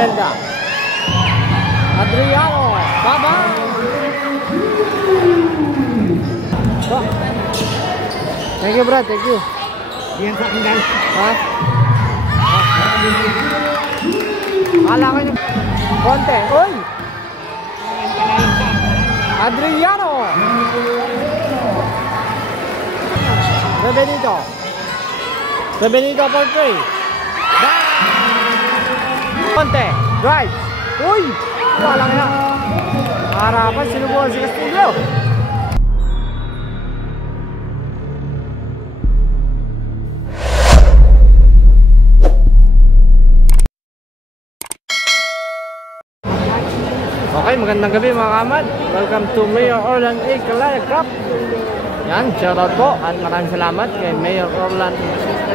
Imelda. Adriano. Baba. So. Thank you, Brad. Thank you. Yan sa akin, guys. Ha? Kala ko yung konti. Uy! Adriano! Rebenito. Rebenito for 3. Konti. Drive. Uy! Wala kaya. Harapan, sinubuhan si Castillo. Okay, magandang gabi mga kamad. Welcome to Mayor Orlan A. Calaya Cup. Yan, shoutout po at maraming salamat kay Mayor Orlan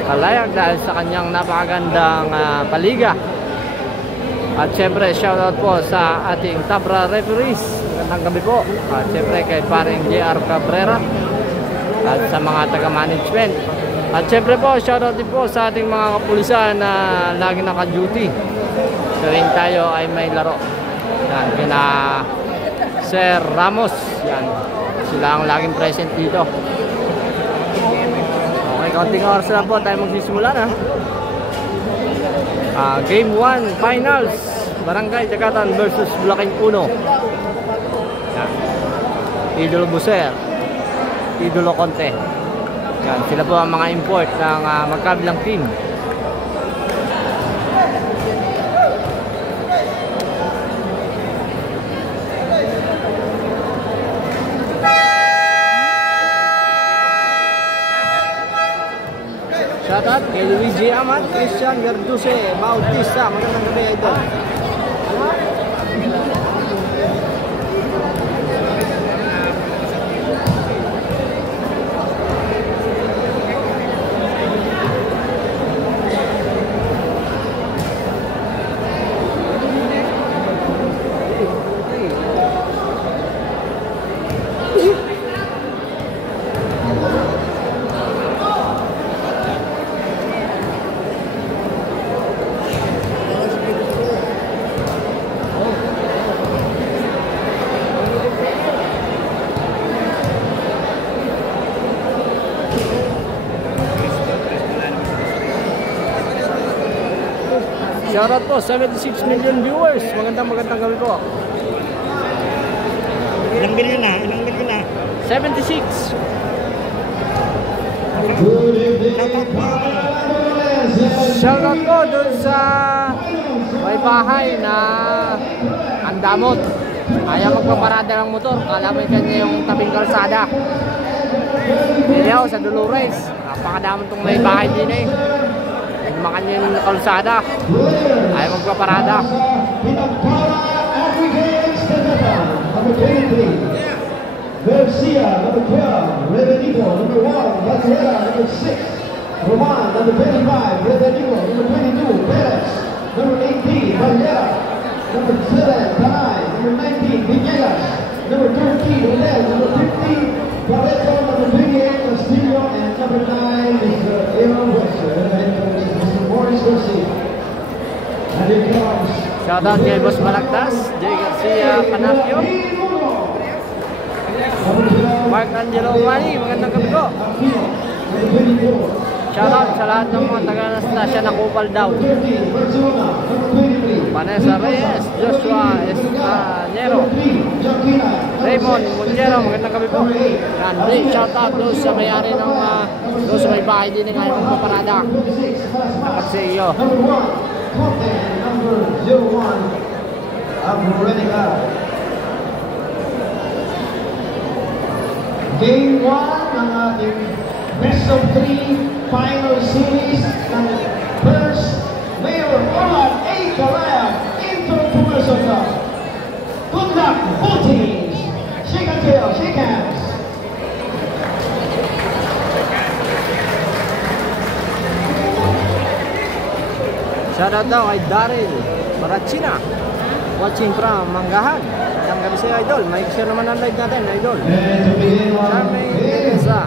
Calaya dahil sa kanyang napakagandang paliga. At syempre, shoutout po sa ating Tabra referees. Magandang gabi po. At syempre kay paring JR Cabrera at sa mga taga-management. At syempre po, shoutout din po sa ating mga kapulisan na lagi naka-duty tuwing tayo ay may laro. Yan, kina Sir Ramos. Yan, sila ang laging present dito. Okay, konting oras lang po tayo magsisimula na. Game 1 finals, Barangay Jagatan versus Bulaking 1. Yan. Idolo Buser, Idolo Conte. Yan, sila po ang mga import ng magkabilang team. Shoutout kay Luigi Amat, Christian Verduse, Bautista. Magandang gabi ito. Shoutout po, 76 million viewers. Magandang gabi po. Ilang million na? 76. Shoutout po dun sa may bahay na andamot. Ayaw magpaparada ng motor. Kala mo kanya yung tabing kalsada. Dito sa Dolores. Napakadamot tong may bahay din eh. Makanya yung kalsada ay magpaparada. Garcia, number 12, Rebenito, number 1, Gazzera, number 6, Roman, number 25, Rebenito, number 22, Perez, number 18, Valera, number 7, Tanay, number 19, Villegas, number 13, Rodel, number 15, Pareto, number 28, Castillo, and number 9 is Aaron Webster. Shoutout kay Boss Malagtas, Jay Garcia Panapio, Mark Angelo Mani, magandang gabi po. Shoutout sa lahat ng mga taga-Anastasia na Kupal daw. Vanessa Reyes, Joshua Estanero, Raymond Munjero, magandang gabi po. Randy, shoutout doon sa may-ari ng doon sa may bahay din ng ayaw magpaparada. Dapat sa iyo. Game 1 ng ating Best of 3 Final Series ng First Mayor Orlan A. Calaya Intercommercial Cup. Good luck, both teams. Shake and tail, shake hands. Shoutout daw kay Daryl Marachina, watching from Manggahan. Magandang gabi sa iyo, Idol. May share naman ang live natin, Idol. Charmaine Teresa,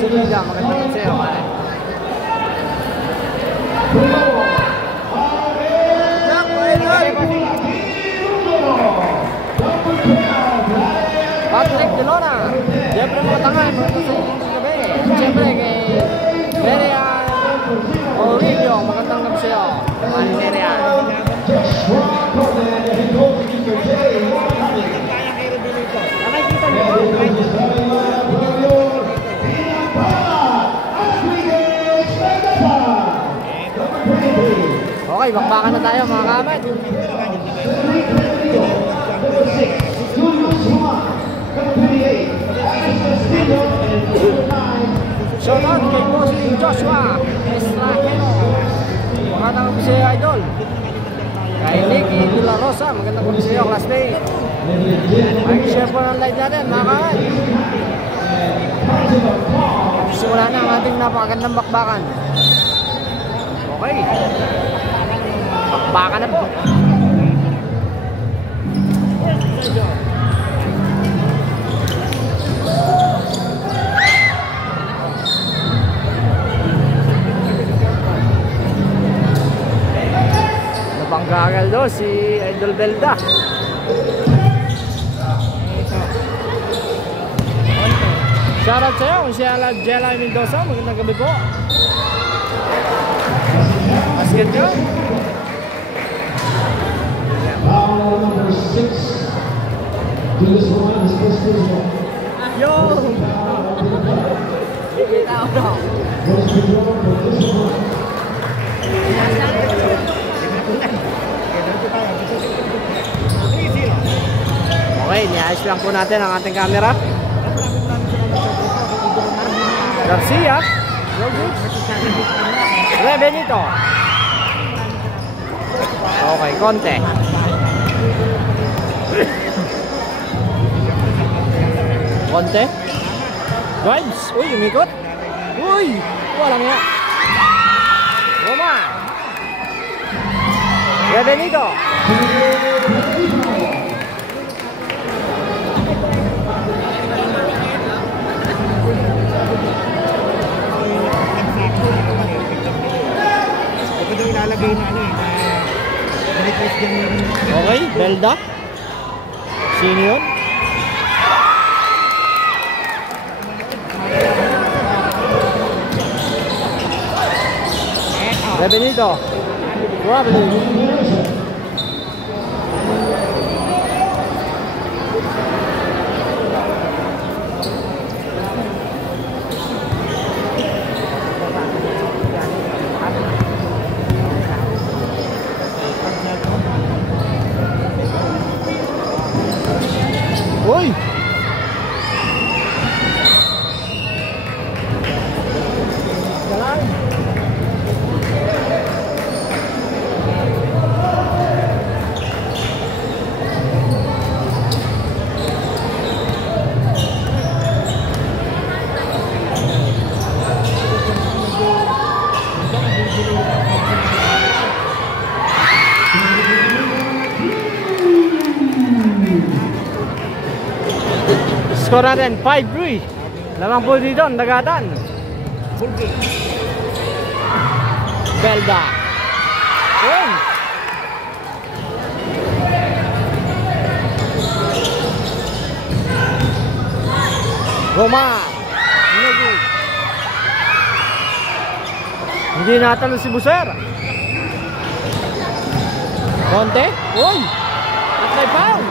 Suliga, magandang gabi sa iyo. Na! Patrick De Lona. Siyempre mga tangay, mga gabi. Siyempre kay Merian Orilio, magandang gabi sa'yo. Mani Merian. Nakikita niyo po. Okay, bakbakan na tayo mga kamad. Shoutout kay Bossing Joshua Estrajero. Magandang gabi sa'yo, idol. Kay Nicky De La Rosa, magandang gabi sa'yo, classmate. Mag-share po ng live natin mga kamad. Simula na ang ating napakagandang bakbakan. Okay. Bakbakan na po. Napanggagal do si Idol Belda. Shoutout sa'yo kung siya Jela Mendoza. Magandang gabi po. Basket yun. Foul number 6. Julius Roman is first physical. Yo! Kita ako na. First physical for Julius Roman. Okay, niayos lang po natin ang ating camera. Garcia. Benito. Okay, Conte. Conte. Drives. Uy, umikot. Uy, walang nga. Roma. Benito. Ilalagay na ano na request din yung... Okay, Belda. Sino yun? Benito. Probably. Uy! Galang! Score natin 5-3. Lamang po dito ang dagatan. Belda. Uy! Roma. Hindi natalo si Buser. Conte. Uy! At may foul.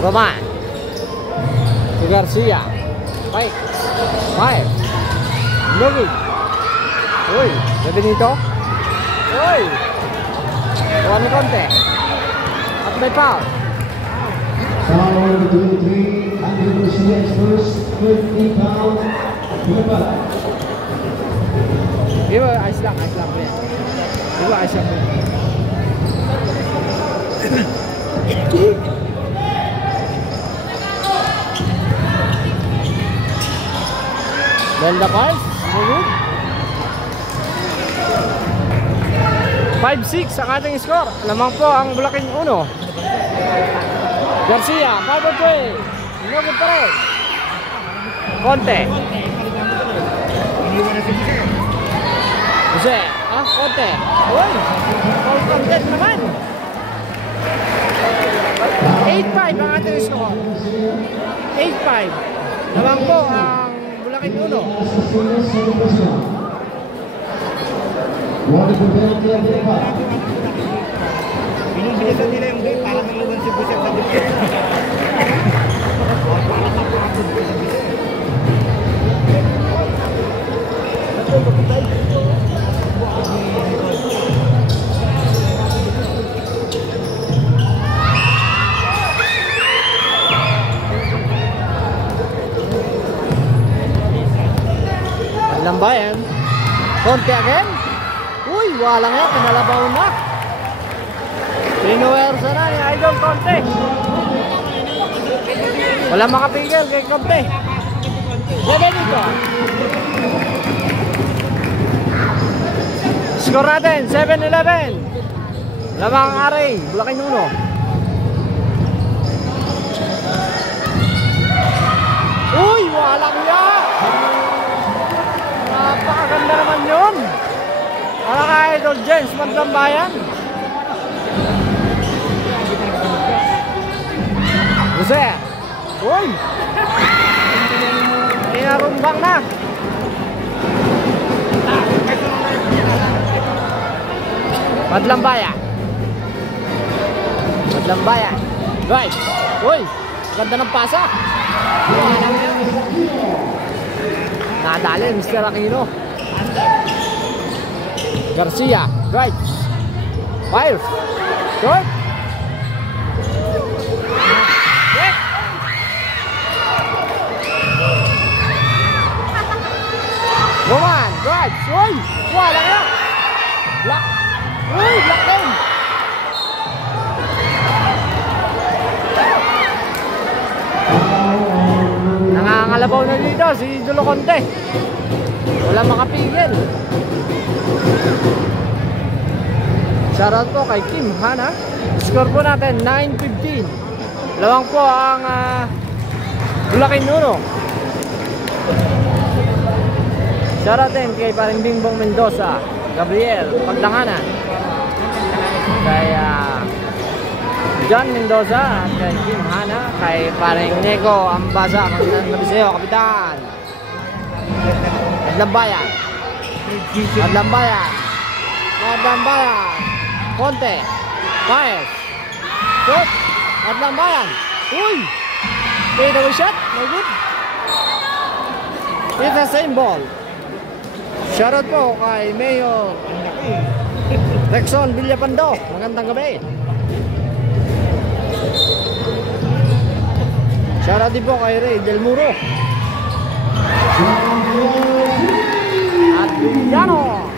Roman. Garcia. Five. Logi. Uy, Benito. Uy. Juan Conte. At may foul. Foul number 23. Andrew Garcia's first 50 foul. Di ba, ayos lang po yan. Di ba, ayos lang po yan. Belda Pals, good. 5-6 ang ating score. Lamang po ang Bulacan 1. Garcia, power play. Inugod pa rin. Conte. Iniwan na si Jose. Jose, Conte. Uy, all content naman. 8-5 ang ating score. 8-5. Lamang po ang Bulacan 1. Binibilisan nila yung game para iniwan si Jose sa dito. Lambayan. Conte again. Uy, wala nga. Pinalabaw na. Pinuwersa na ni Idol Conte. Wala makapigil kay Conte. Dede dito. Score natin, 7-11. Lamang aring, Bulacan 1. Uy, walang niya. Napakaganda naman yun. Para ka Idol James Maglambayan. Jose. Uy. Inarumbang na. Maglambayan. Maglambayan. Right. Uy. Ganda ng pasa. Nadali Mr. Aquino. Garcia, right. Fire. Good. Roman, right. Uy, wala na. Block. Uy, block din. Nangangalabaw na dito si Dulo Conte. Wala makapigil. Shoutout po kay Kim Hana. Score po natin 9-15. Lawang po ang Bulacan 1. Shoutout din kay paring Bingbong Mendoza, Gabriel Pagdanganan, kay John Mendoza at kay Kim Hana, kay paring Neko Ambasa, Magandang gabi sa'yo, Kapitan. Maglambayan. Maglambayan. Maglambayan. Conte. Paes. Shoot. Maglambayan. Uy! Fade away shot. No good. It's the same ball. Shoutout po kay Mayor Rexon Villapando. Magandang gabi. Shoutout din po kay Ray Del Muro. Adriano.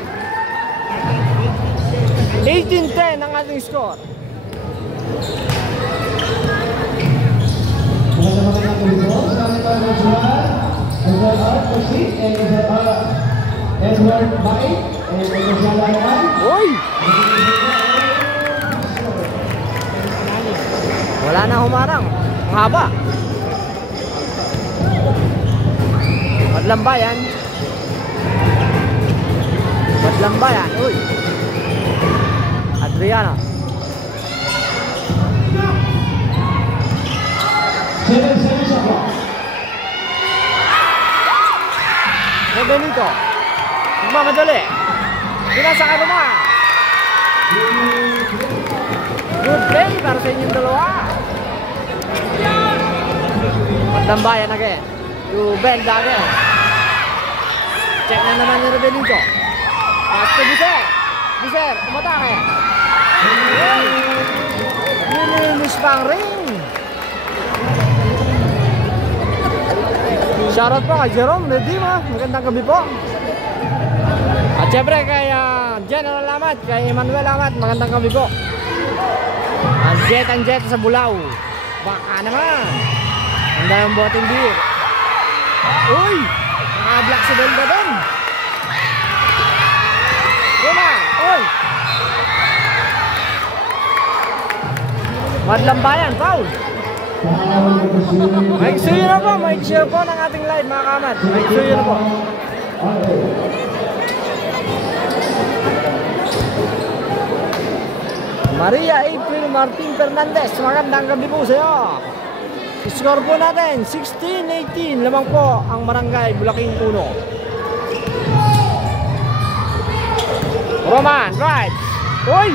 18-10 ang ating score. Uy! Wala na humarang. Ang haba. Maglambayan. Maglambayan. Uy! Adriano. Benito. Magmamadali. Pinasa ka naman. Good play para sa inyong dalawa. Maglambayan again. To bend again. Check na naman ni Benito. Pass to Biser. Biser, umatake. Nilinis pa ang ring. Shoutout po kay Jerome Ledima. Magandang gabi po. At syempre kay General Amat, kay Emmanuel Amat. Magandang gabi po. Ang jet sa Bulao. Baka naman. Ang dayong boteng beer. Uy! Nakablock si Belda din. Roma! Uy! Madlambayan, foul. Mike Suyo na po, Mike Suyo po ng ating live mga kamat. Mike Suyo na po. Maria April Martin Fernandez, magandang gabi po sa iyo. Score po natin 16-18, lamang po ang Barangay Bulaking 1. Roman, right. Uy,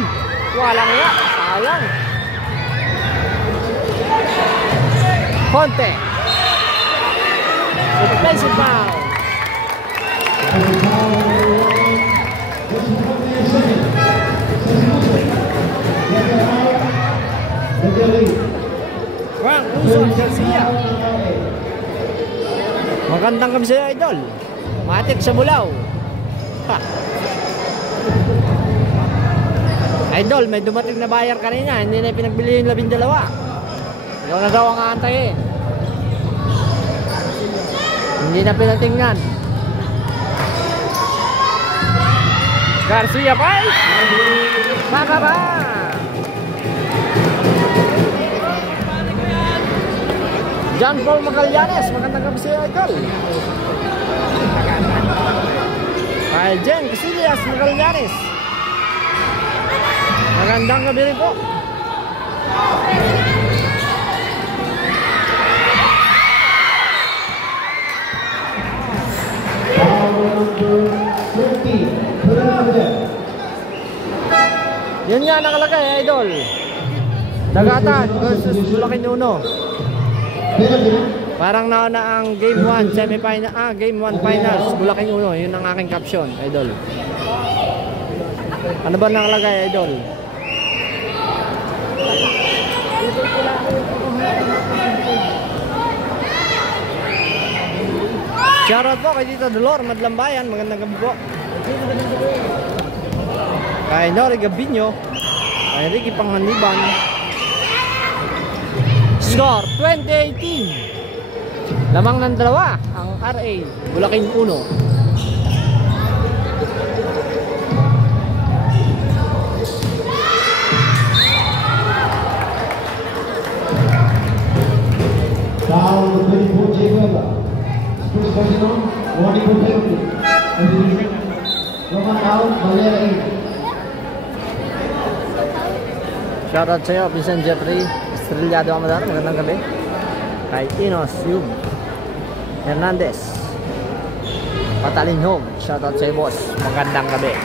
wala nga, sayang. Conte. Defensive foul. Juan Uson Garcia. Magandang gabi sa'yo, idol. Matik sa Mulaw. Ha. Idol, may dumating na buyer kanina. Hindi na pinagbili yung 12. Ikaw na daw ang aantayin. Hindi na pinatingnan. Garcia pa. Bababa. John Paul Magallanes, magandang gabi sa iyo, idol. Kay Jen Casillas Magallanes, magandang gabi rin po. Yan nga nakalagay, idol. Dagatan versus Bulaking 1. Parang nauna ang game 1 semifinal, game 1 finals Bulaking 1. Yun ang aking caption, idol. Ano ba nakalagay, idol? Shoutout po kay Tito Dolor Madlambayan, magandang gabi po. Kay Nori Gabinyo, kay Ricky Panganiban. Score 20-18. Lamang ng dalawa ang RA Bulaking 1. Foul the 24 J. Weber. First person on, warning for penalty. Roman out, Valera in. Shoutout sa iyo, Vincent Jeffrey Estrellado Amador, magandang gabi. Kay Inos Yub Hernandez Patalin Home, shoutout sa iyo, boss, magandang gabi.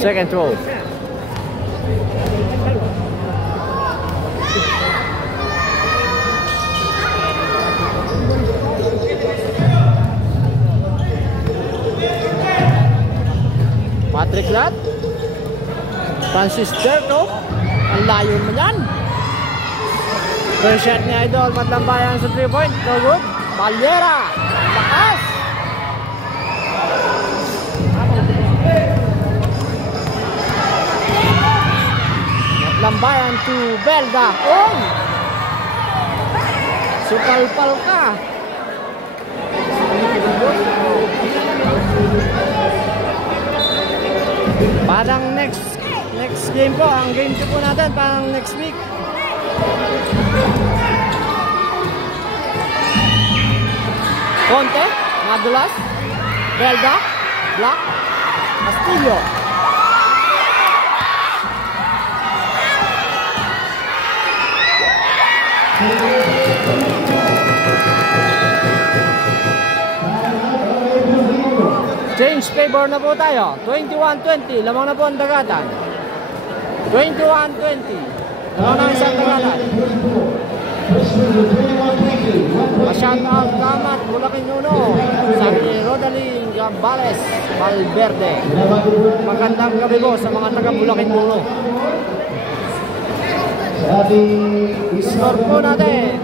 Second throw. Patrick Lat, Francis Terto, ang layo mo yan. First shot ni Idol, Madlambayan sa 3-point, no good. Valera, lakas. Madlambayan to Belda. Oh! Supalpal ka. Parang next game po, ang game 2 po natin parang next week. Conte, Madulas, Belda, Black, Castillo. Change favor na po tayo. 21-20. Lamang na po ang dagatan. 21-20. Lamang na isang dagatan. Pa-shoutout Kamat Bulaking 1. Santi Rodaling Gambales Valverde. Magandang gabi po sa mga taga Bulaking 1. Score po natin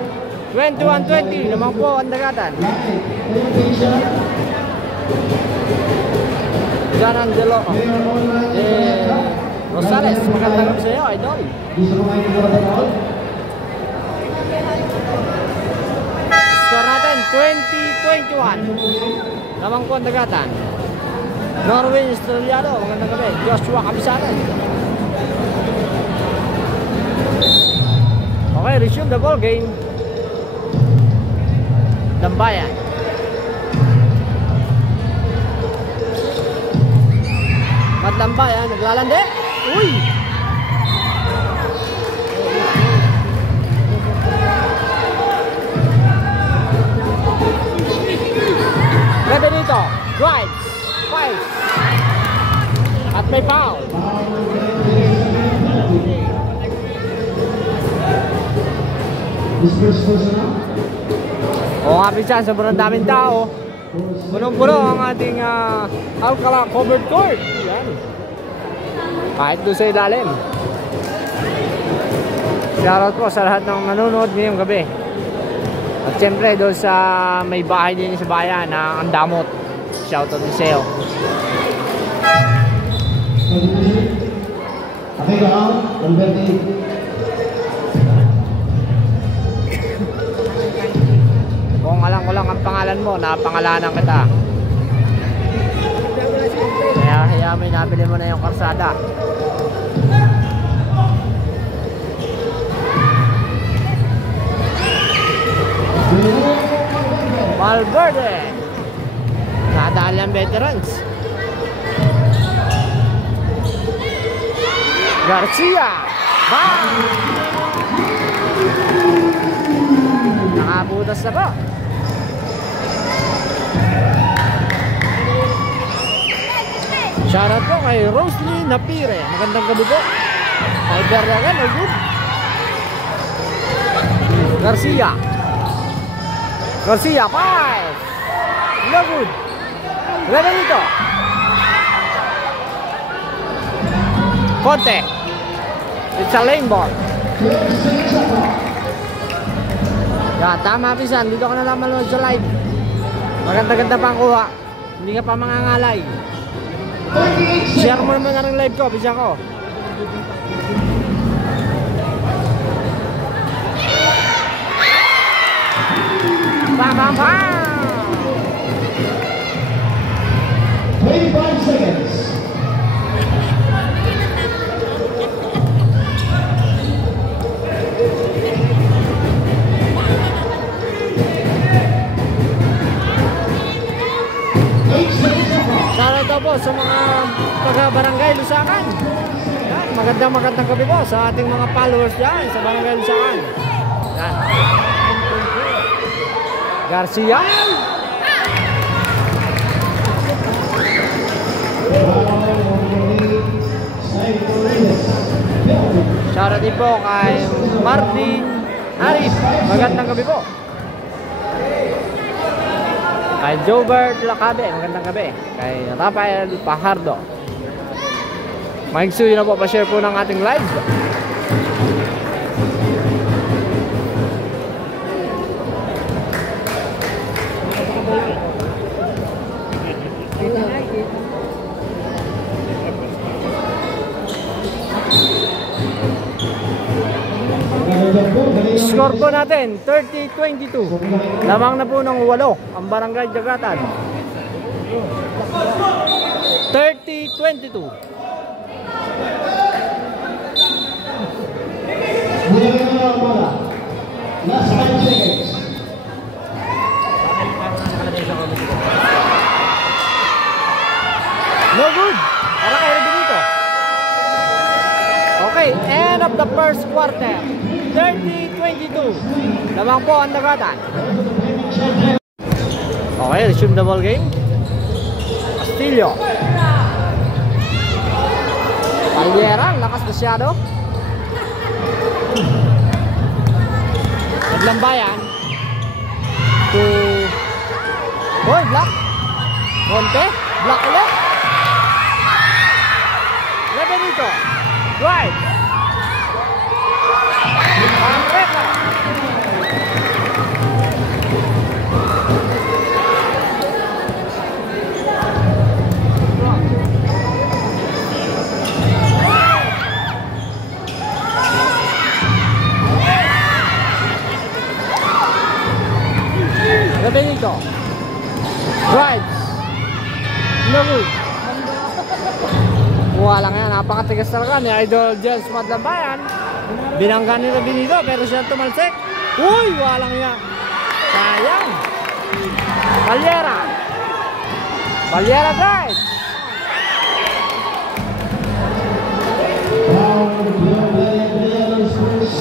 21-20. Lamang po ang dagatan. John Angelo Rosales, magandang gabi sa iyo, idol. Score natin 20-21. Lamang po ang dagatan. Norwin Estrellado, magandang gabi. Joshua Kabisanan. Okay, resume the ball game. Lambayan. Lambayan, naglalande. Uy! Benito, drives, fights. At may foul. Oo nga pinsan, sobrang daming tao. Punong-puno ang ating Alcala covered court. Yan. Kahit doon sa ilalim. Shoutout po sa lahat ng nanonood ngayong gabi. At siyempre doon sa may bahay din sa bayan na ang damot. Shoutout din sa'yo. Kung alam ko lang ang pangalan mo, napangalanan kita. Kaya may nabili mo na yung karsada. Valverde. Nadaan lang veterans. Garcia. Bang! Nakabutas na po. Shoutout po kay Rosley Napire. Magandang gabi po. Valverde agad, no good. Garcia. Garcia, 5. No good. Benito. Conte. It's a lane ball. Yan, tama pisan. Dito ka na lang manood sa live. Maganda-ganda pang kuha. Hindi ka pa mangangalay. Share mo naman na rin live ko, pisan ko. Bam, bam, bam! 25 seconds. Shoutout po sa mga taga-barangay Lusakan. Yan, magandang gabi po sa ating mga followers dyan sa barangay Lusakan. Yan. Garcia. Shoutout din po kay Martin Arif. Magandang gabi po. Kay Jobert Lacabe, magandang gabi. Kay Rafael Pajardo. Maigsuyo na po, pa-share po ng ating live. Score po natin 30-22. Lamang na po ng 8 ang Barangay Jagatan. 30-22. Last 5 seconds. No good. Para kay Benito. Okay, end of the first quarter. 30-22. Lamang po ang Dagatan. Okay, resume the ball game. Castillo. Paliera, lakas masyado. Naglambayan. To... Boy, block. Conte, block ulit. Benito. Right. Andreta. Benito. Right. No good. Wala lang yan, napakatigas talaga ni Idol Jens Madlambayan. Binangga ni Benito pero siya tumalsik. Uy, walang yan. Sayang. Balyera. Balyera guys.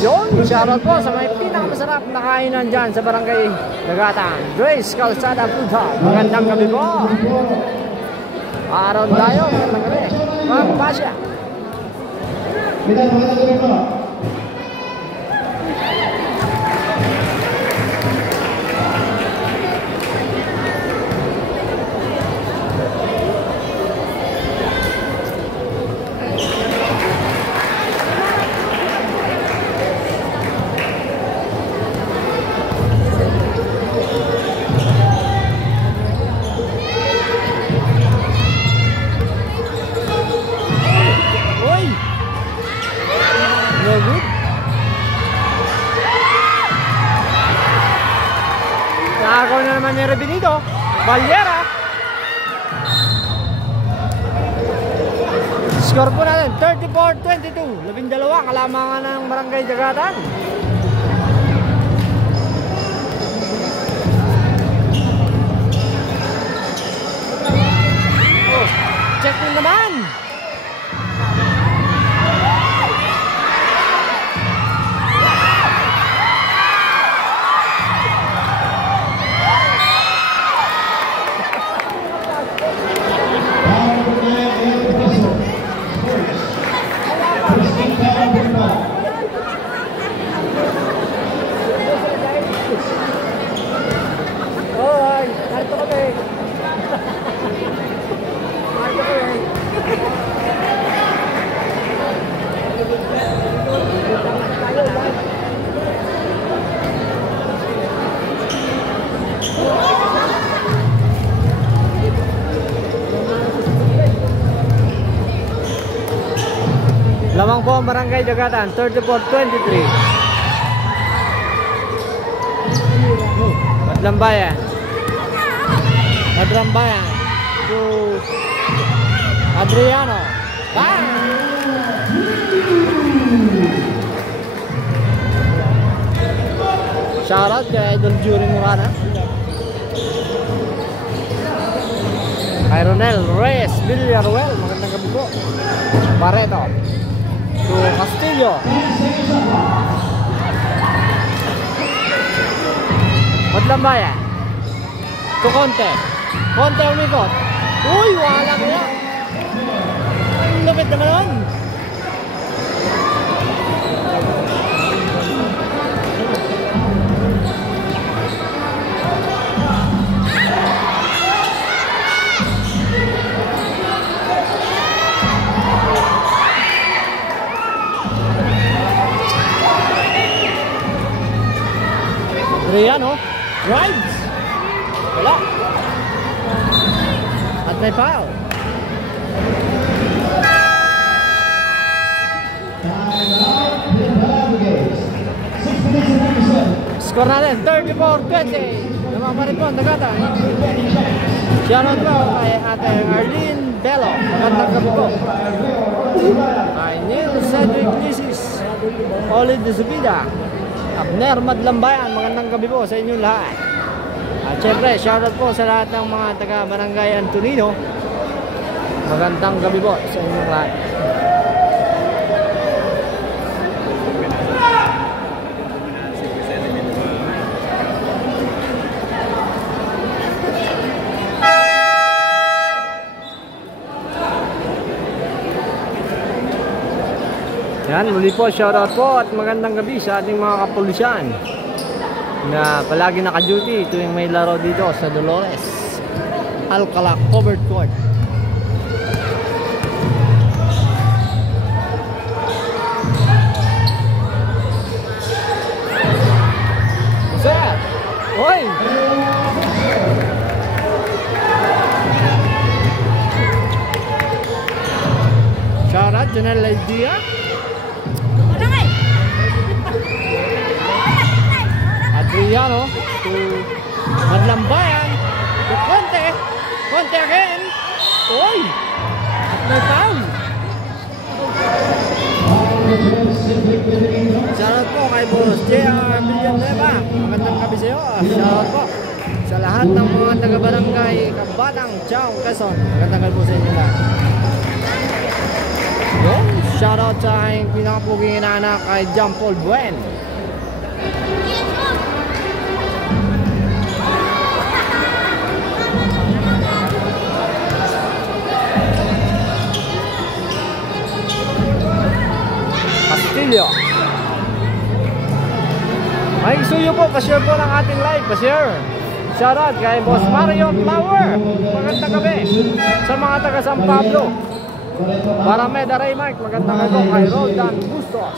Yun, shoutout po sa may pinakamasarap na kainan dyan sa Barangay Dagatan. Grace Calzada Food Hub. Magandang gabi po. Araw tayo, magandang gabi. Mga Pasya. Magandang gabi po. Nakakaw na naman ni Benito. Balyera. Score po natin 34-22. 12 kalamangan ng Barangay Dagatan. Oh, check din naman. Lamang po ang Barangay Dagatan, 34-23. Madlambayan. Madlambayan to Adriano. Bang! Shoutout kay Idol Jury Murana. Kay Ronel Reyes Villarruel. Magandang gabi po. Pareto to Castillo. Madlambayan to Conte. Conte umikot. Uy, wala kaya. Lupit naman nun. Adriano drives. Wala. At may foul. Score natin 34-20. Naman pa rin po ang Dagatan. Shoutout po kay Ate Arlene Bello. Magandang gabi po. Kay Neil Cedric Lisis, Olid de Zubida, Abner Madlambayan. Magandang gabi po sa inyong lahat. At syempre, shoutout po sa lahat ng mga taga-Barangay Antonino. Magandang gabi po sa inyong lahat. Yan, muli po, shoutout po at magandang gabi sa ating mga kapulisan na palagi naka-duty tuwing may laro dito sa Dolores Alcala Covered Court. Sir! Hoy! Shoutout, Janelle Idea. Adriano to Madlambayan to Conte. Conte again. Oy! May foul. Shoutout po kay Boss JR Villanueva. Magandang gabi sa iyo. Shoutout po sa lahat ng mga taga-barangay Kabatang, Chao, Quezon. Magandang gabi po sa inyo lahat. Yun, shoutout sa aking pinakapuging inaanak kay John Paul Buen. Castillo. May suyo po, pa-share po ng ating live, pa-share. Shoutout kay Boss Mario Flower. Magandang gabi sa mga taga San Pablo. Barameda Raymark, magandang gabi kay Roldan Bustos.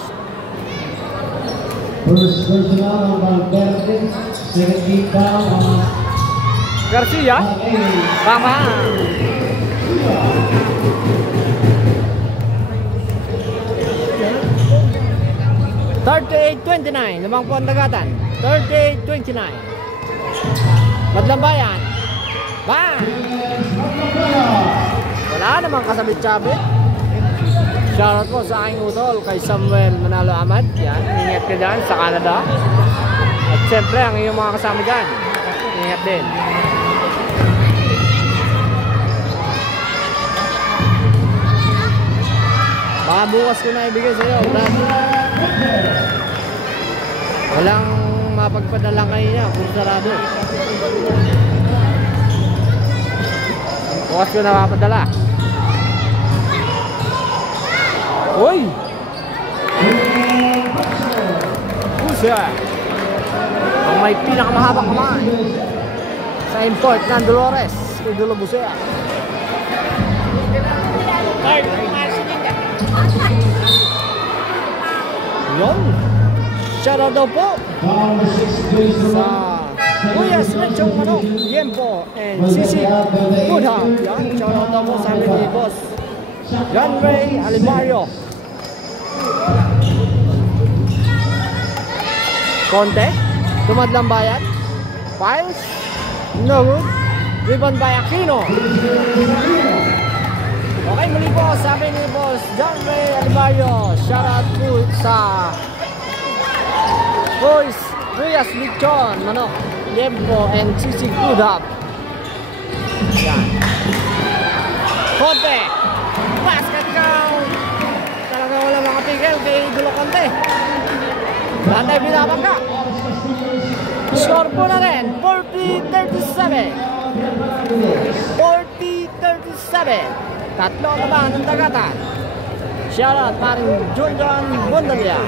Garcia. Tama. 38-29, lamang po ang dagatan. 38-29. Madlambayan. Bang! Wala namang kasabit-sabit. Shoutout po sa aking utol kay Samuel Manalo Ahmad. Yan, ingat ka dyan sa Canada. At siyempre ang iyong mga kasama dyan, ingat din. Baka bukas ko na ibigay sa iyo, Brad. Walang mapagpadala kayo niya, kung sarado. Bukas ko na mapadala. Uy! Pusa! Ang may pinakamahabang kamay sa import ng Dolores, Idolo Busea. Yun! Shoutout daw po sa Kuyas Lechong Manok, Yempo, and Sisi Goodham. Yan, shoutout daw po sa amin ni Boss John Ray Alimario. Conte, Tumadlang Bayan, Files, No Good, Ribbon by Aquino. Okay, muli po sabi ni Boss John Ray Alimario. Shoutout po sa Boys, Ruyas Lechon Manok, Yempo, and Sisi Goodham. Yan. Conte, basket count. Talaga wala makapigil kay Idolo Conte. Lahat ay binabangga. Score po na rin, 40-37. 40-37. Tatlo naman ang dagatan. Shoutout paring Junjon Bondalia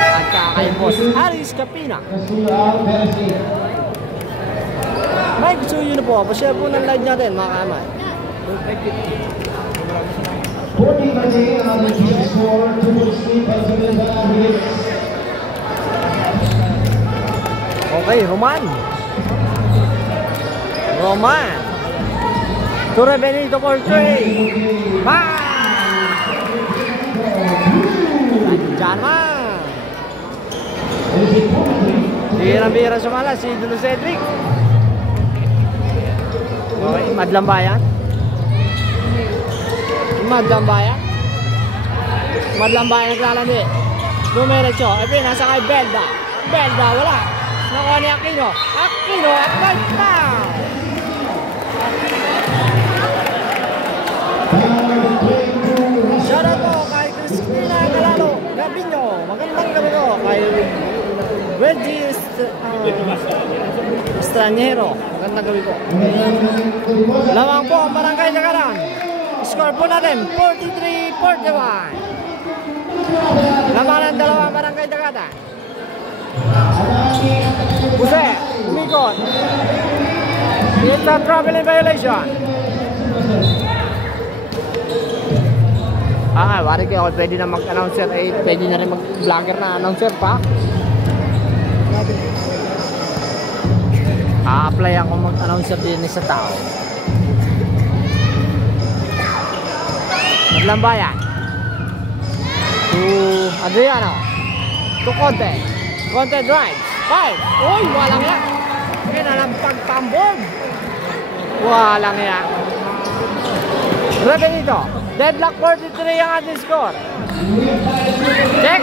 at kay Boss Aris Capina. May gusto yun na po, pa-share po ng live natin mga kamay. Okay, Roman Ture Benito for 3. Diyan man. Bira-bira sumala si Dulo Cedric. Okay, Madlang Bayan. Madlang Bayan naglalandi. Dumiretso. Epin, nasa kay Belda. Belda, wala. Nakuha ni Aquino. Aquino at touchdown. Shoutout po kay Cristina Galalo Gabino. Magandang gabi ko kay Reggie Estranjero. Magandang gabi po. Lamang po ang Barangay Dagaran. Score po natin 43-41. Lamang ang dalawang Barangay Dagaran. Jose, umikot. It's a traveling violation. Wari kayo, pwede na mag-announcer, pwede na rin mag-vlogger na announcer pa. A-apply ako mag-announcer din sa tao. Madlang Bayan. To Adriano. To Conte. Conte drives. 5. Uy, walang yan. Pinalampag tambog. Walang yan. Rebenito. Deadlock 43 ang ating score. Check.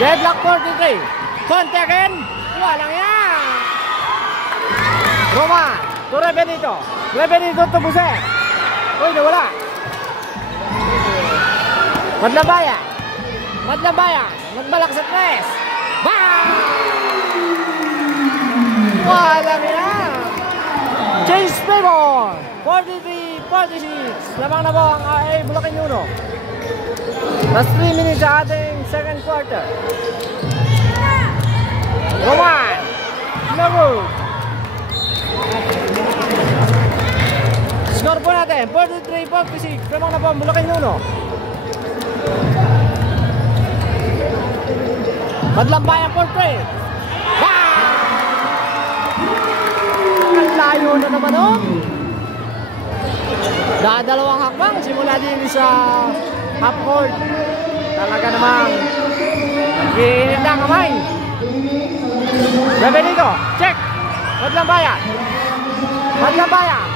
Deadlock 43. Konti again. Walang yan. Roma to Rebenito. Rebenito to Buser. Uy, nawala. Madlabayan. Madlabayan. Nagbalak sa tres. Bang! Walang yan. James Pavon. 43-46. Lamang na po ang AA Bulacan Uno. Last 3 minutes sa ating second quarter. Roman. Lago. Score po natin. 43-46. Lamang na po ang Bulacan Uno. Madlambayan for three. Ang layo na naman oh. Dadalawang hakbang simula din sa half court. Talaga namang nag-iinit na kamay. Rebenito, check. Madlambayan. Madlambayan.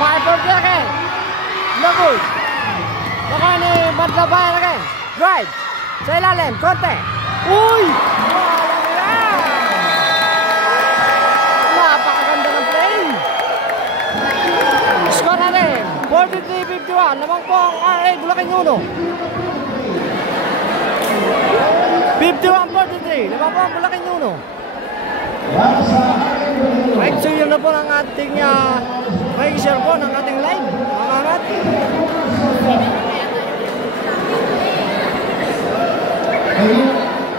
5-4 again. No good. Baka ni Madlambayan again. Drive. Sa ilalim, konti. Uy! Walang yan! Napakaganda ng play. Score natin. 43-51. Lamang po ang RA Bulacan Uno. 51-43. Lamang po ang Bulacan Uno. Mike Suyo na po ng ating Mike share po ng ating live. Mga angat.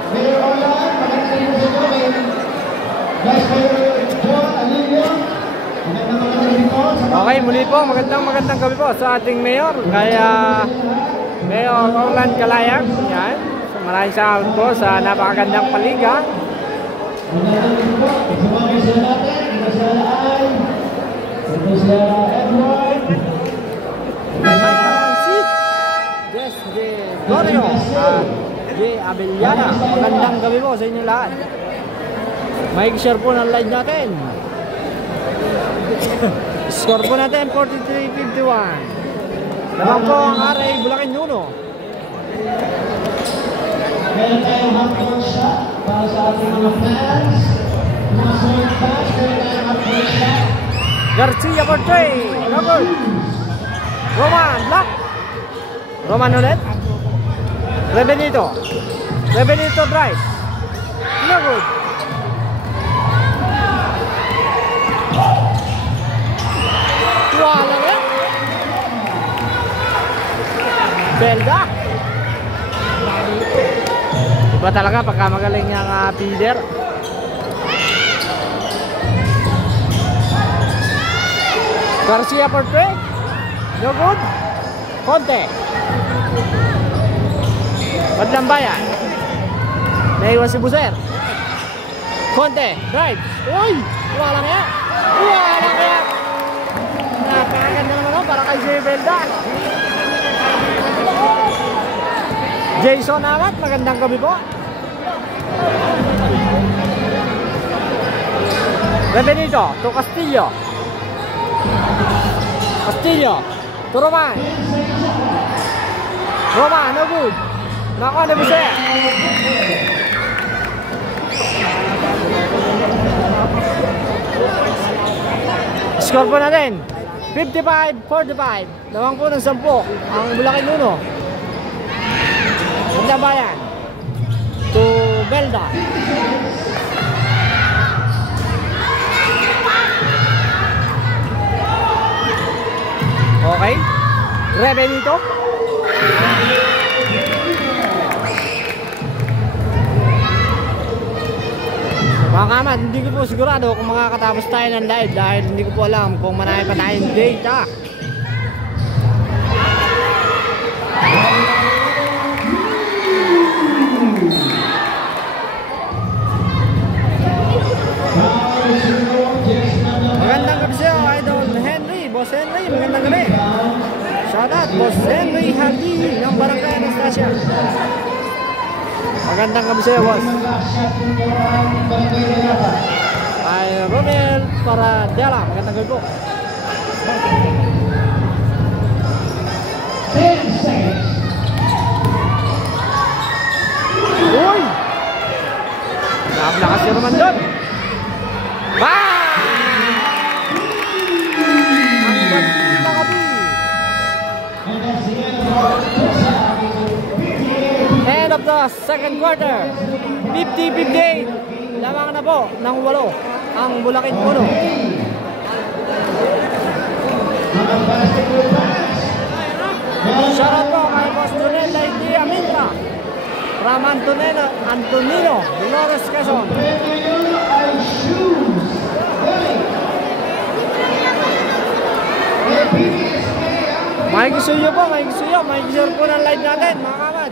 Mayor Orlan, magandang po sa amin. Vice Mayor John Alilio, magandang gabi po. Okay, muli po, magandang gabi po sa ating mayor. Kaya Mayor Orlan Calayag. Yan. So, maraming salamat po sa napakagandang paliga. Magandang gabi po. Sa mga isa natin, ito si Alay, ito si Edward, Yes, Glorio. Jay Abellana, magandang gabi po sa inyo lahat. May share po ng live natin. Score po natin 43-51. Lamang po ang RA Bulacan Uno. meron tayong hot shot para sa ating mga fans. Mga swing fans, meron tayong hot shot. Garcia for three. No good. Roman, block. Roman ulit. Rebenito. Rebenito drive. No good. Wala yan. Belda. Iba talaga pagka magaling yung feeder. Garcia for three. No good. Conte. Madlambayan. Naiwas si Buser. Conte. Drive. Uy! Walang yan. Walang yan. Napakaganda naman o. Para kay Jay Belda. Jason Amat. Magandang gabi po. Rebenito. To Castillo. Castillo. To Roman. Roman. No good. Nako ni Buser. Score po natin 55-45. Lawang po ng 10 ang Bulacan Uno. Madlambayan to Belda. Okay. Rebenito. Mga kamat, hindi ko po sigurado kung makakatapos tayo ng live dahil hindi ko po alam kung marami pa tayong data. Magandang gabi sa'yo, Idol Henry, Boss Henry, magandang gabi. Shout out, Boss Henry Hardy ng Barangay Anastasia. Magandang gabi sa'yo, boss. Ay Romel Paradela. Magandang gabi po. Naplakas si Roman doon. Ang ganda kabi. End of the second quarter. 50-58. Lamang na po ng 8 ang Bulacan Uno. Shoutout po kay Boss Junel Laiti Aminta from Antonino Dolores Quezon. Makikisuyo po, makikisuyo po ng live natin mga kamad.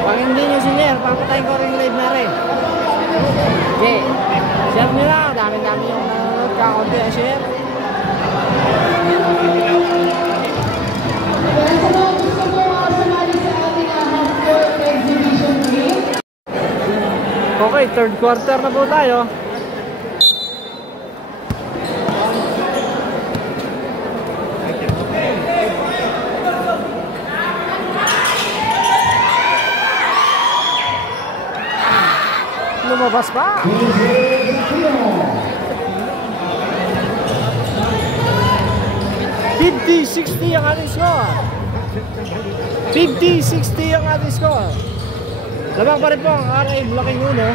Pag hindi nyo sinare, papatayin ko rin live na rin. Okay, share nyo lang, dami-dami yung nanonood, kakunti ang share. Okay, third quarter na po tayo. Lumabas pa. 50-60 ang ating score. 50-60 ang ating score. Labang pa rin po ang RA Bulacan Uno.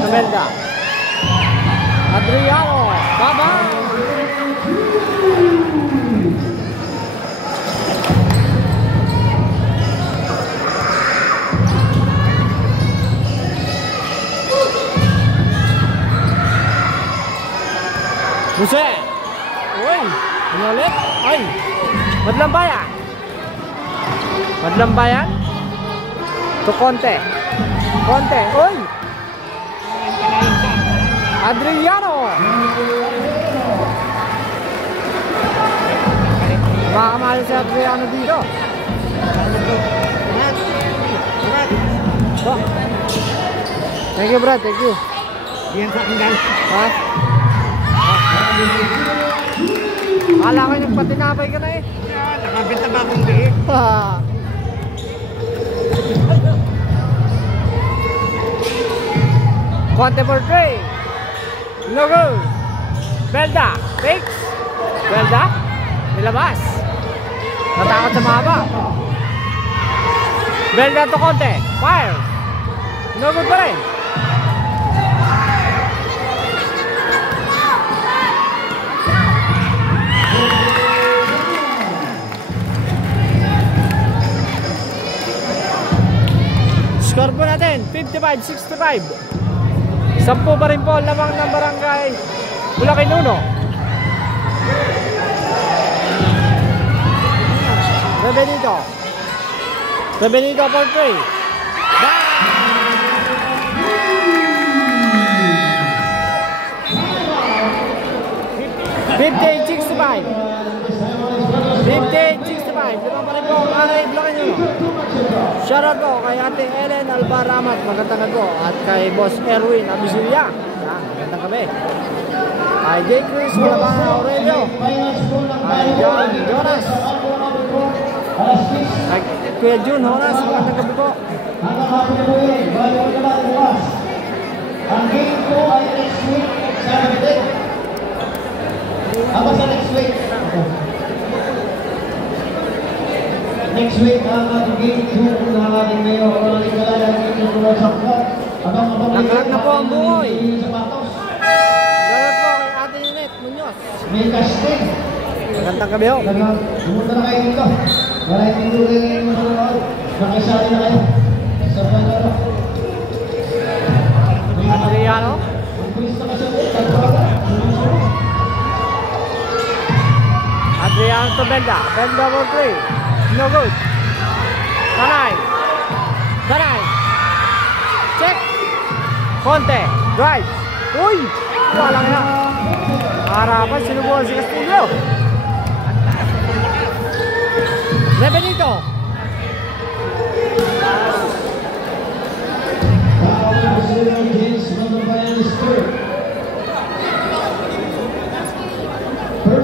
Tumelda. Adriano. Baba. Jose. Uy. Ulit. Ay. Madlambayan. Madlambayan. To Conte. Conte. Uy. Adriano. Makamali si Adriano dito. Thank you, Brad. Thank you. Yan sa akin guys. Ha? Kala ko yung patinapay ka na eh. Nakabenta ba akong biik? Conte for 3. No go. Belda. Fix. Belda. Nilabas. Natakot sa mahaba. Belda to Conte. Fire. No good pa rin. Score po natin 55-65. 10 pa rin po lamang ng barangay Bulacan Uno. Rebenito for 3. 58-65. 58-65. Lamang pa rin po ang RA Bulacan Uno. Shoutout po kay Ate Ellen Albaramat, magandang gabi, at kay Boss Erwin Abisulia. Yan, magandang gabi. Kay J. Cruz Malabana Aurelio. Kay John Jonas. Kay Kuya Jun Jonas, magandang gabi po. Ang game ko ay next week, Saturday. Ako sa next week. Next week, ang ating game 2 ng ating mayor, ang ating kalalang game ng Lord Saklat. Naglag na po ang buhay. Shoutout po kay Ate Ninette Munoz. May casting. Magandang gabi ho. Pumunta na kayo dito. Maraming tindurin ngayon mo sa loob. Nakisali na kayo. Sa Bandaro. Adriano. Adriano to Belda. Belda for 3. No good. Tanay. Check. Conte. Drive. Uy. Wala na. Harapan. Sinubuhan si Castillo. Rebenito.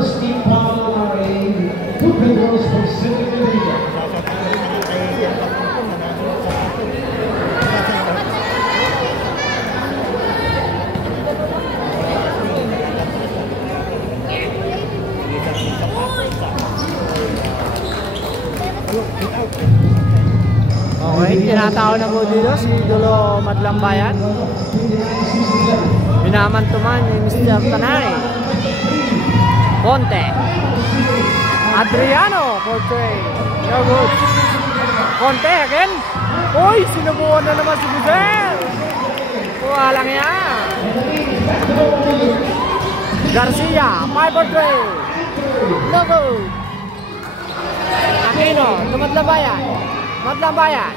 first team foul are two people specific division. Okay, tinatao na po dito si Idolo Madlambayan. Binamantuman ni Mr. Tanay. Conte. Adriano for three. No good. Conte again. Uy, sinubukan na naman si Buzel. Walang yan. Garcia, 5 for 3. No good. Aquino, to Madlambayan. Madlambayan.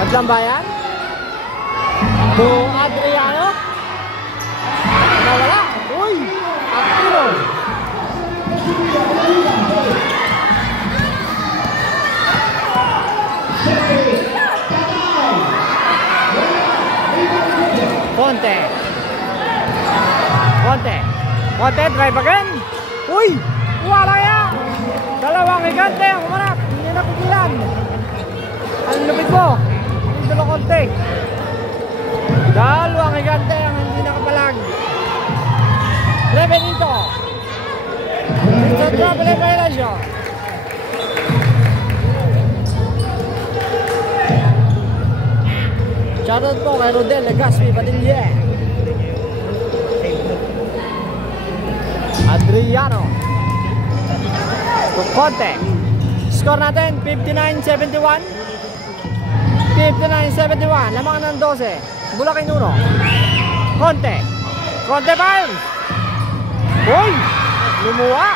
Madlambayan. To Adriano. Nawala. Uy, Aquino. Conte. Conte. Conte, drive again. Uy, wala yan. Dalawang higante ang umarap. Hindi na pigilan. Ang lupit mo. Idolo Conte. Dalawang higante ang hindi nakapalag. Revenito. It's a trouble in violation. Shoutout po kay Rodel Legaspi Padilla. Adriano to Conte. Score natin 59-71. 59-71. Lamang ng 12. Bulacan 1. Conte. Conte fires. Uy! Lumuwa.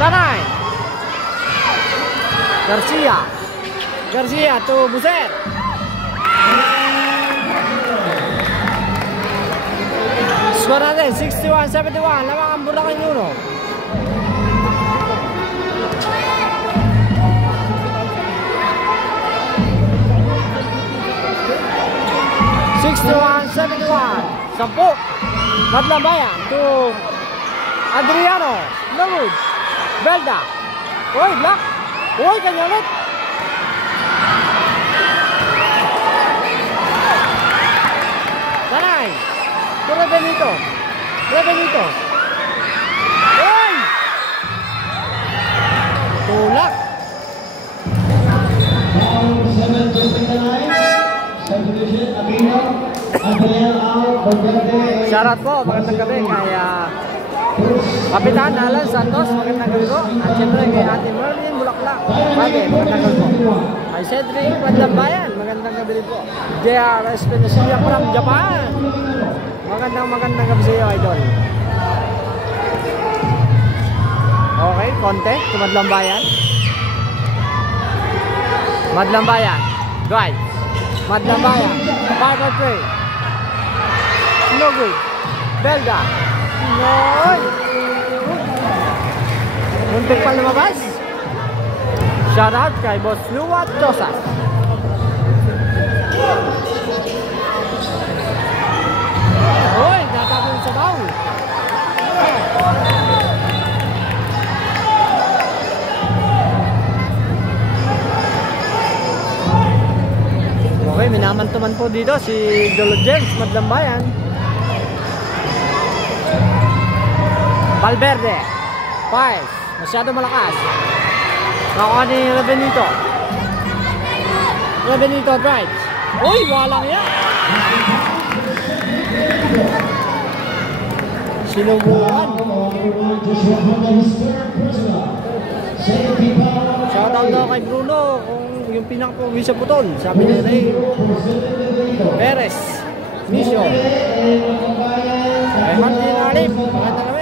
Tanay. Garcia. Garcia to Buset. Score natin 61-71. Lamang ang Bulacan 1. 61-71. 10. Madlambayan to Adriano. Lagud. Belda. Uy, block. Uy, kanya ulit. Tanay. To Revenito. Revenito. Uy! Tulak. 7 to 59. Subdivision, Aquino, Adrian out, Valverde. Shoutout po, magandang gabi kay Kapitan Alan Santos, magandang gabi po. At syempre kay Ate Merlin Bulaklak, Pate, magandang gabi po. Kay Cedric Madlambayan, magandang gabi po. JR Espinosa from Japan, magandang gabi sa iyo, idol. Okay, Conte, to Madlambayan. Madlambayan, right. Madlambayan, 5 for 3. No good. Belda. Noy. Muntik pa lumabas. Shout out kay Boss Luwat Tosas. Hoy, natapon sa baul. Okay, minamantuman po dito si Idolo James Madlambayan. Valverde. Paes. Masyado malakas. Nakuha ni Revenito. Revenito drives. Uy, walang yan. Sinubukan. Shoutout daw kay Bruno kung yung pinakapogi sa putol. Sabi ni Ray Perez Mission. Kay Martin Alip. Maganda kami.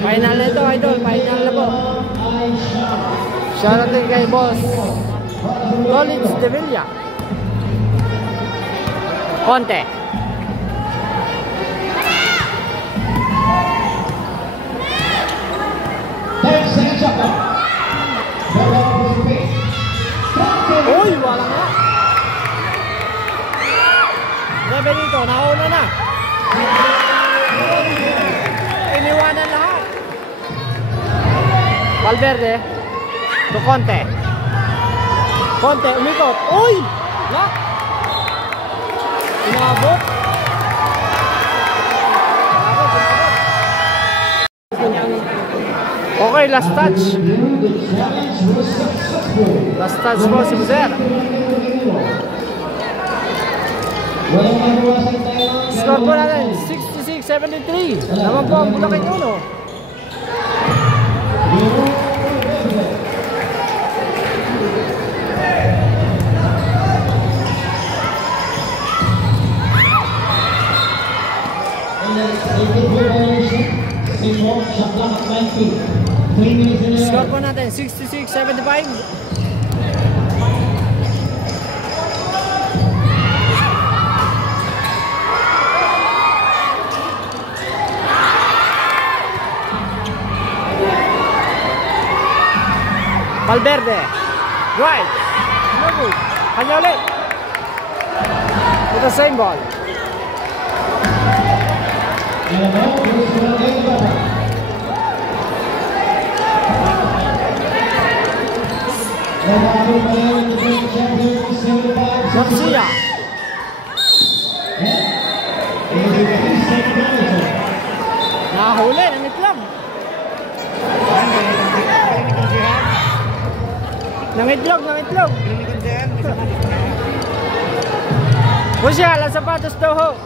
Final na ito, idol. Final na po. Shoutout din kay Boss Collins de Villa. Conte. Uy, wala nga. Revenito, Valverde. To Conte. Conte, umikot. Uy! Lock! Inabot. Okay, last touch. Last touch po si Buser. Score po natin, 66-73. Naman po ang Bulacan Uno. Score po natin, 66-75. Valverde, right, no good, kanya ulit, with the same ball. Garcia. Nahuli ng itlog. Nangitlog. Busya, lang sapatos daw ho.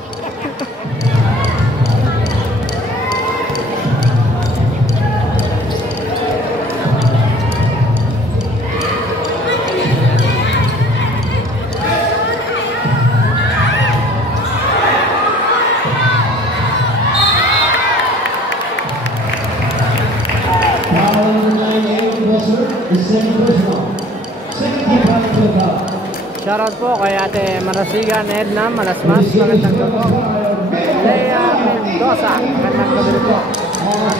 Shoutout po kay Ate Marasigan Edna Malasmas, magandang gabi po. Lea Mendoza, magandang gabi po.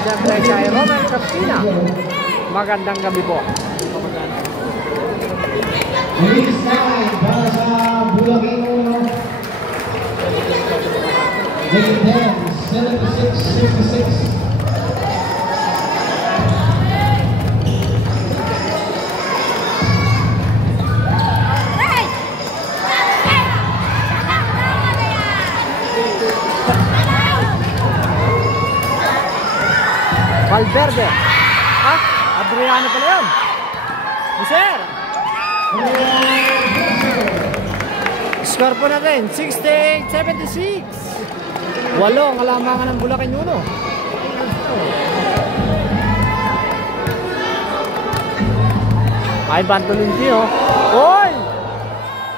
Siyempre kay Roman Capina, magandang gabi po. Release 9 para sa Bulacan Uno. Game 10, 76-66. Valverde. Ah, Adriano pala yun. Buser. Score po natin, 68-76. 8 ang kalamangan ng Bulacan Uno. Ay, Bantolindi, oh. Oy!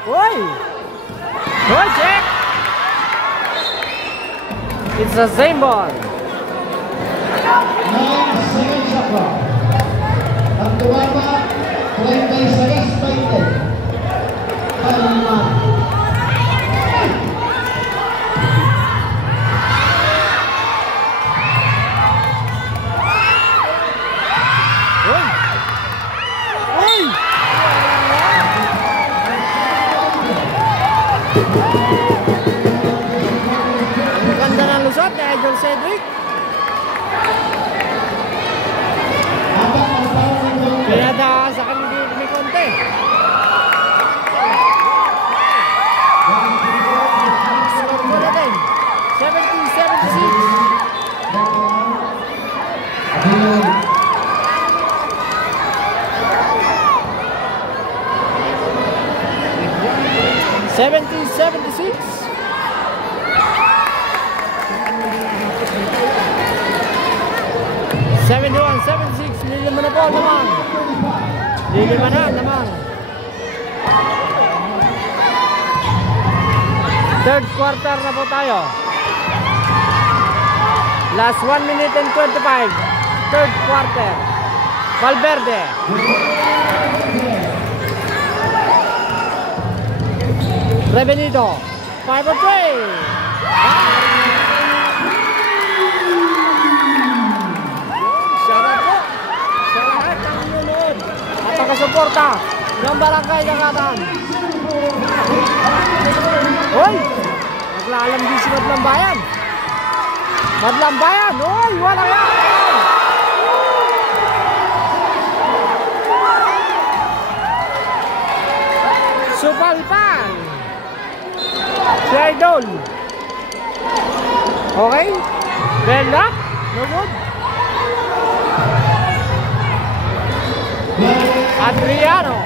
Oy! Oy, check! It's the same ball. 9-7 shot clock. Ang tumama, 26-20. Panama. Uy! Uy! Ang ganda ng lusot ni Idol Cedric. Kaya da sa kanila may konti. Score mo natin, 70-76. 70-76. 71-76. Lilima na po naman. Lilima na naman. Third quarter na po tayo. Last 1 minute and 25. Third quarter. Valverde. Rebenito. 5-3. Pagkasuporta ng Barangay Dagatan. Hoy! Naglalambis si Madlambayan. Madlambayan! Hoy! Wala yan! ball. Okay. Belda. No good. Adriano.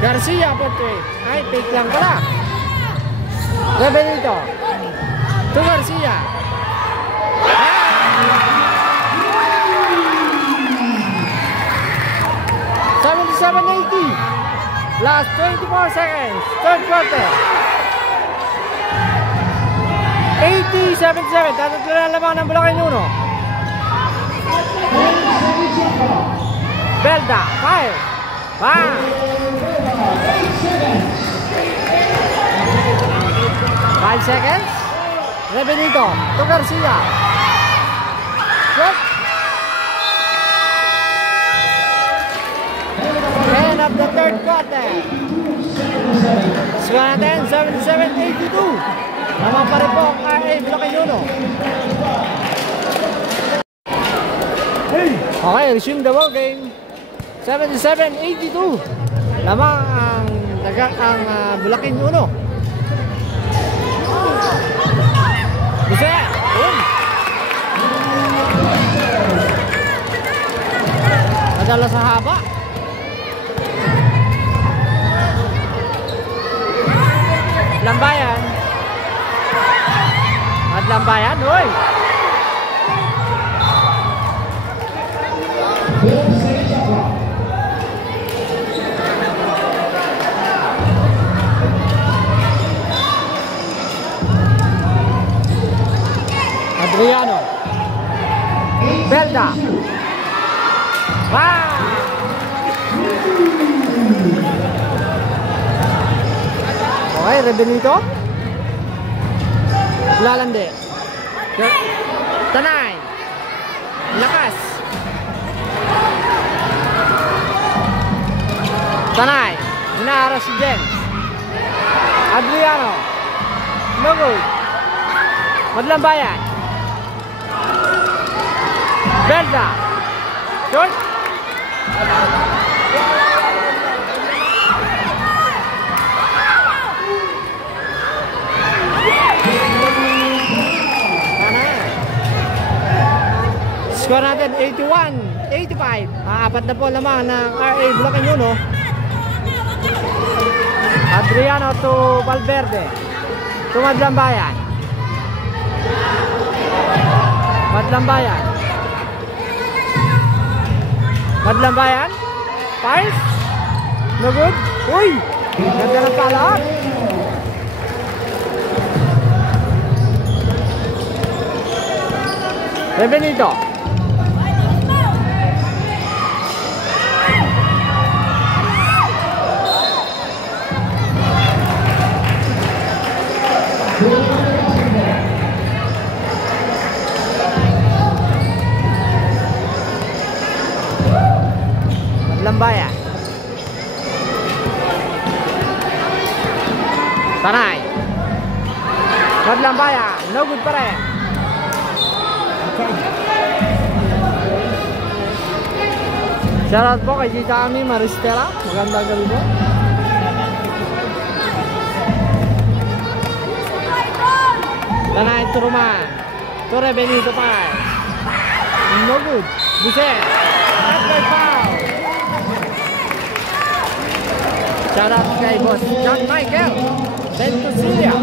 Garcia for 3. Ay, take lang pala. Rebelito. To Garcia. 77-80. Last 24 seconds. Third quarter. 80-77. Tatatlo na lamang ng Bulacan Uno. Belda. Fire. Bang. 5 seconds. Rebelito. To Garcia. Good. End of the third quarter. Score natin 77-82. Naman pa rin po ang RA Bulacan Uno. Okay, resume the ball game. 77-82. Lamang ang Bulacan Uno. Bisa. Nadala sa haba. Lambayan. At lambayan, uy. Adriano. Belda. Wow. Okay, Rebelito. Lalande. Tanay. Lakas. Tanay. Hinaharas si Jen. Adriano. No good. Madlambayan. Belda. Short. Score natin 81-85. Apat na po lamang ng RA Bulacan Uno. Adriano to Valverde. To Madlambayan. Madlambayan. Madlambayan. Fires. No good. Uy! Ganda ng palak. Rebenito. Lambayan. Tanay. Madlambayan. No good pa rin. Shoutout po kay Gita Ami Maristela. Magandang gabi po. Tanay Turuman. Torre Benito pa. No good. Buset. After foul. Shoutout kay Boss John Michael. Ventusilia.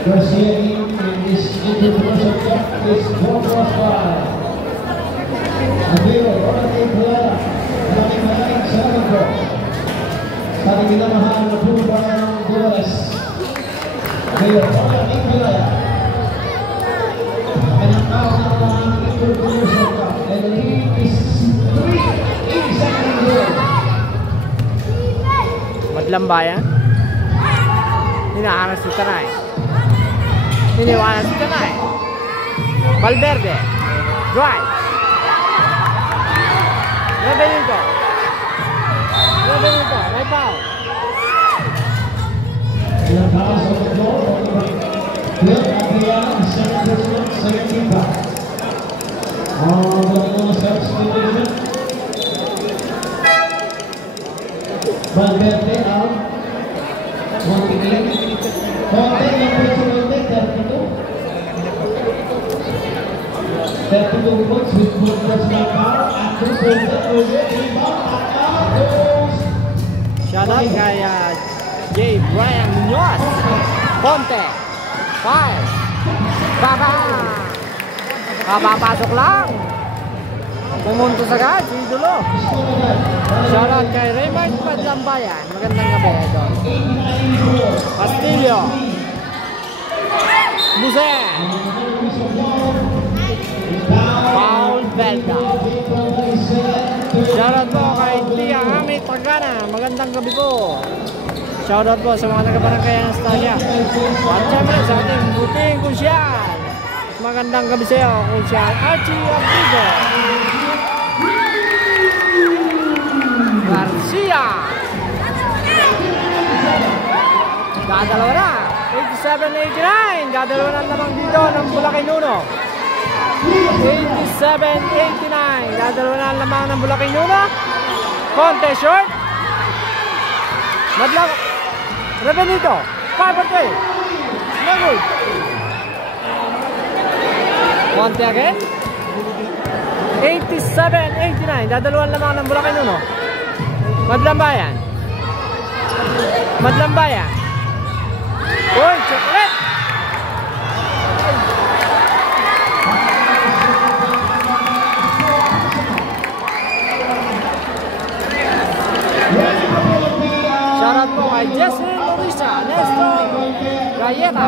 Proceeding in this intercommercial cup is 4-5. Amigo, Ronald A. Pulala, maraming salamat po. Sa ating minamahal na Puro Bayan Dolores. Amigo, Ronald A. Pulala. Kanyang tao na ang intercommercial cup. And the lead is 3-8 goal. Madlambayan. Hinaharas si Tanay. Iniwanan si Tanay. Valverde. Drive. Rebelito. Rebelito. May foul. Ilang fouls on the floor. Bill Adriano, second personal, second team foul. Valverde out. 1-8. Conte, number 32. 32 points with Lucas Lacar. After Shoutout kay J. Brian Munoz. Conte. Fire. Baba. Kapapasok lang. Pumunto sagad, si Idolo. Shoutout kay Raymond Padlambayan. Magandang gabi, Idol. Castillo. Busen. Paul Belda. Shoutout po kay Tia Ami Tagana. Magandang gabi po. Shoutout po sa mga taga-barangay Anastasia. At syempre sa ating buting kunsyal. Magandang gabi sa iyo, kunsyal Archie Abrigo. Garcia. Dadalawa na. 87-89. Dadalawa na lamang dito ng Bulacan 1. 87-89. Dadalawa na lamang ng Bulacan 1. Conte short. Madlang. Revenito. 5-3. No good. Conte again. 87-89. Dadalawan lamang ng Bulacan 1. Madlambayan. Madlambayan. Uy, chocolate! Shoutout po kay Jessie Lorisa, Nestor Galleta.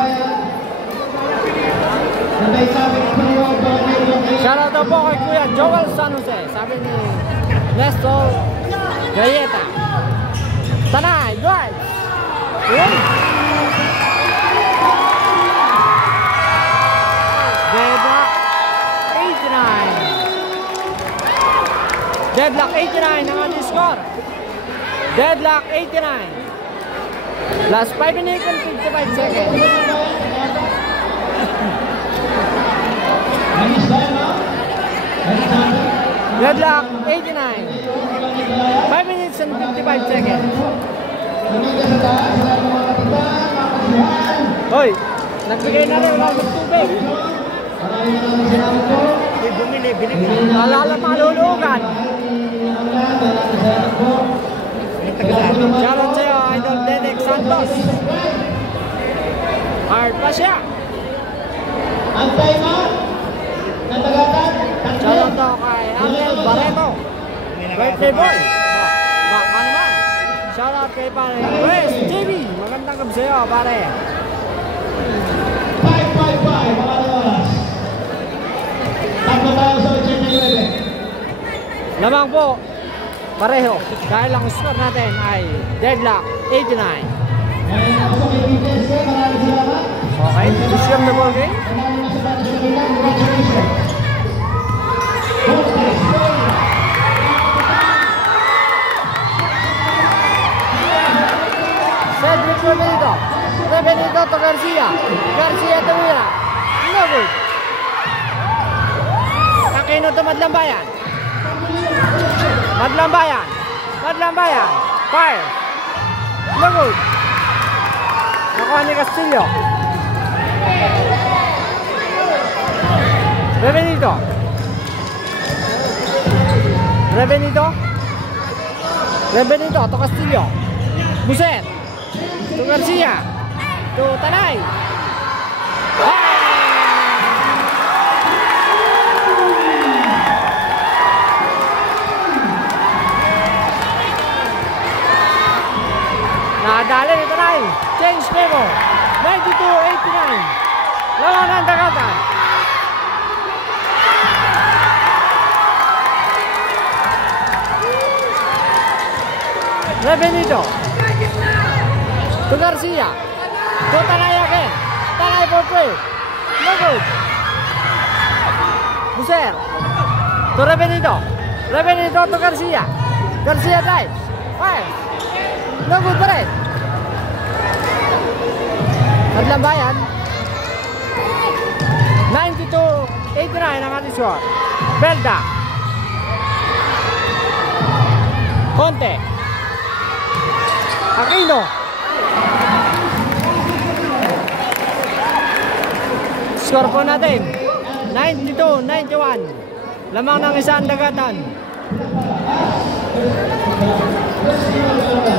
Shoutout po kay Kuya Joel San Jose. Sabi ni Nestor Galleta. Tanay, drive. Deadlock 89. Deadlock 89 ang ating score. Deadlock 89. Last 5 minutes and 55 seconds. Deadlock 89. 5 minutes and 55 seconds. Hoy, nagbigay na rin wala ng tubig. Bumili, binigyan. Alala malulugan. Shoutout sa'yo, Idol Dedek Santos. Hard pa siya. Antay mo. Natagatan. Shoutout daw kay Angel Barreto. Birthday boy. Baka naman. Shoutout kay pare Wes TV. Magandang gabi sa'yo, pare. 5-5-5. Mga oras. Takbo tayo sa 89. Lamang po. Pareho. Dahil ang score natin ay deadlock 89. Okay. Decision the ball game. Cedric Revenito. Revenito to Garcia. Garcia to Mira. No good. Aquino to Madlambayan. Madlambayan. Madlambayan. Fire. No good. Nakuha ni Castillo. Revenito. Revenito. Revenito to Castillo. Buset. To Garcia. To Tanay. Nadali ni Tanay. Change level. 92-89. Lawanan Dagatan. Revenito. To Garcia. To Tanay again. Tanay for play. No good. Buser. To Revenito. Revenito to Garcia. Garcia drives. Fire. No good pa rin. Madlambayan. 92 89 ang ating score. Belda. Conte. Aquino. Score po natin 92-91. Lamang ng isang dagatan.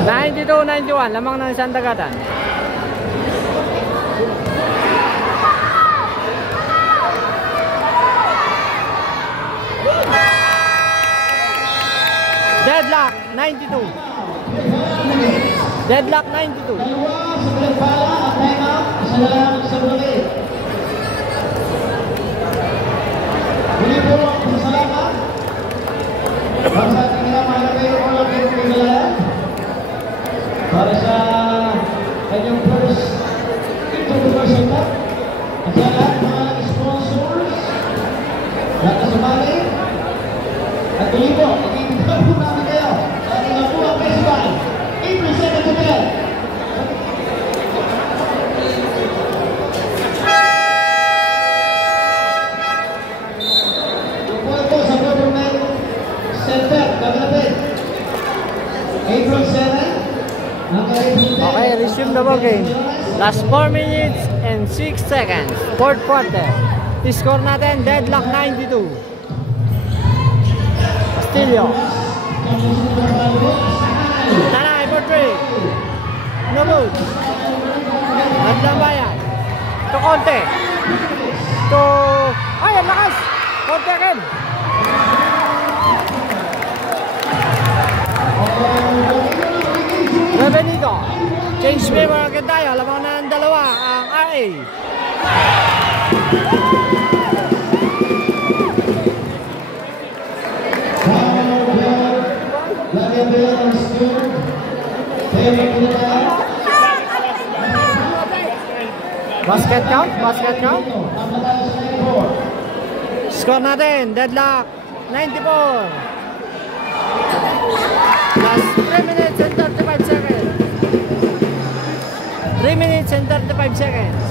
92-91. Lamang ng isang dagatan. Deadlock 92. Deadlock 92. Para sa kanyang first international cup at sa lahat mga sponsors lahat na sumali at tuloy po ikikita po namin kayo sa ating Apuang Festival April 7 to 10. Sa Government Center, Cavite, April 7. Okay, resume the ball game. Last 4 minutes and 6 seconds. Fourth quarter. Score natin, deadlock 92. Castillo. Tanay for 3. No good. Naglambayan. To Conte. To... Ay, ang lakas! Conte again. Benito. Change favor agad tayo. Lamang na ng dalawa ang RA. Basket count? Basket count? Score natin. Deadlock 94. Last 3 minutes and 35 seconds. 3 minutes and 35 seconds.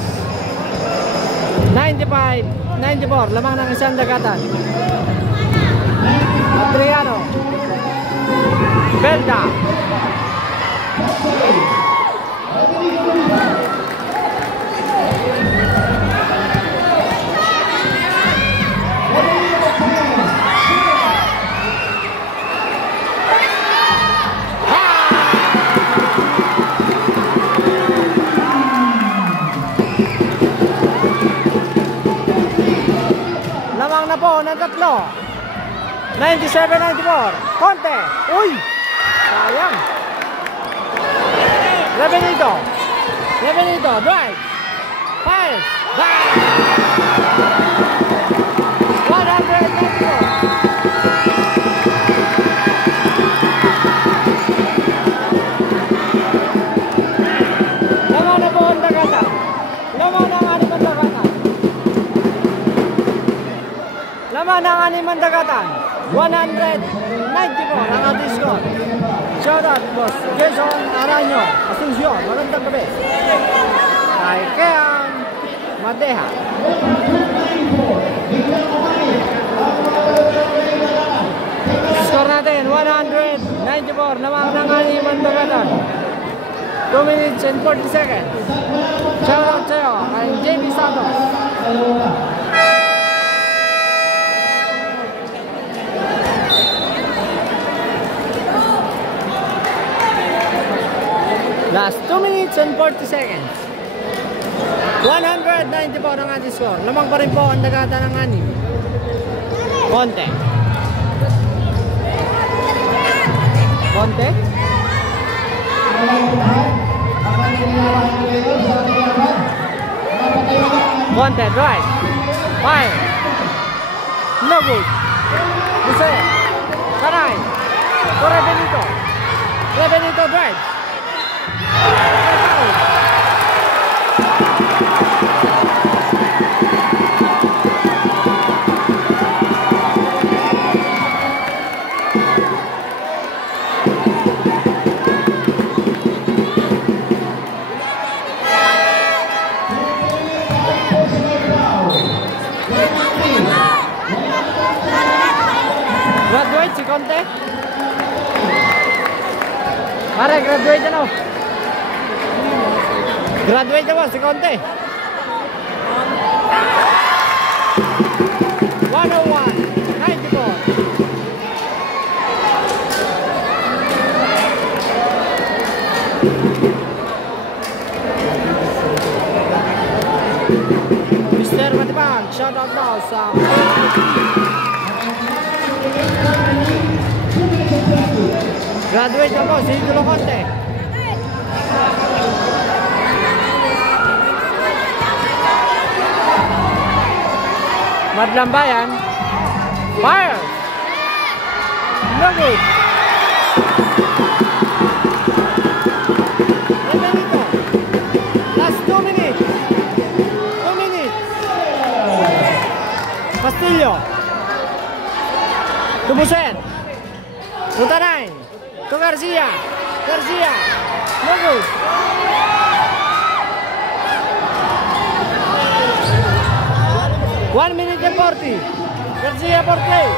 95, 94. Lamang ng isang dagatan. Adriano. Belda. Lamang na po ng tatlo. 97-94. Conte. Uy! Sayang. Rebenito. Rebenito. Drive. Fire. Back. 194. Lamang na po ang dagatan. Lamang na ang animang dagatan. Lamang na ang animang dagatan. 194 ang ating score. Shoutout, Boss Jason Aranyo, Asuncion, magandang gabi. Kay Kean Madeha. Score natin, 194, lamang ng animang dagatan. 2 minutes and 40 seconds. Shoutout sa'yo, kay JB Santos. Last 2 minutes and 40 seconds. 194 ang ating score. Lamang pa rin po ang dagatan ng anim. Conte. Conte. Conte, drive. Fire. No good. Jose. Tanay. Rebenito. Rebenito drive. konti. Pare, graduate na. Graduate na si konti. 101, 94. Mr. Matibag, shout out daw sa graduate na po si Idolo Conte. Madlambayan. Fire! No good. Last 2 minutes. 2 minutes. Castillo. To Busen. To Tanay. To Garcia. Garcia. No good. One minute and 40. Garcia por play.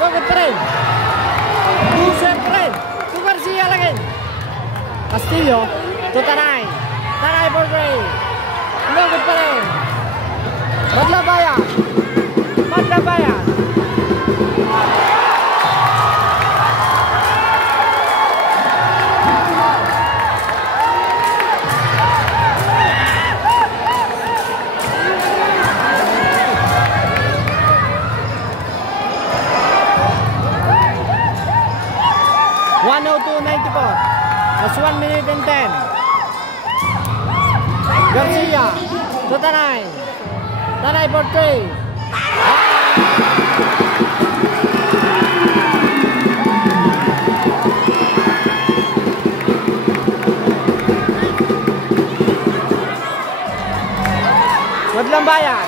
No good pa rin. Busen pa rin. To Garcia lagi. Castillo. To Tanay. Tanay for play. No good pa rin. Madlambayan. Madlambayan. That's 1 minute and 10. Garcia to Tanay. Tanay for 3. Madlambayan.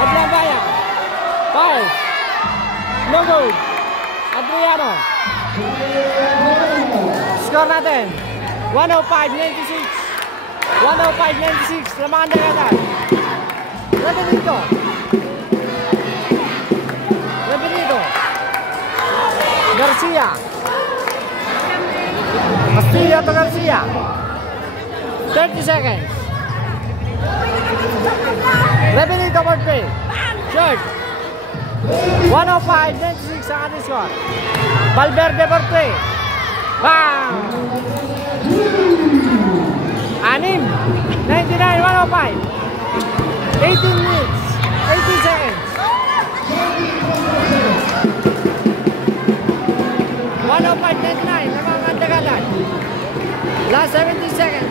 Madlambayan. 5. No good. Adriano. Score natin 105-96. 105-96. Lamangan na agad. Rebenito. Rebenito. Garcia. Castillo to Garcia. 30 seconds. Rebenito for 3. Short. 105-96 ang ating score. Valverde for 3. Bang! 6, 99, 105. 18 minutes, 18 seconds. 105-99, lamangan dagatan. Last 17 seconds.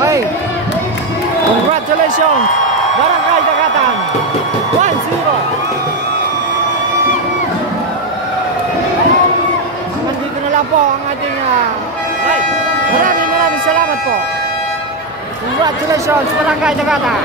Okay. Congratulations, Barangay Dagatan. 1-0. Nandito na lang po ang ating live. Maraming salamat po. Congratulations, Barangay Dagatan.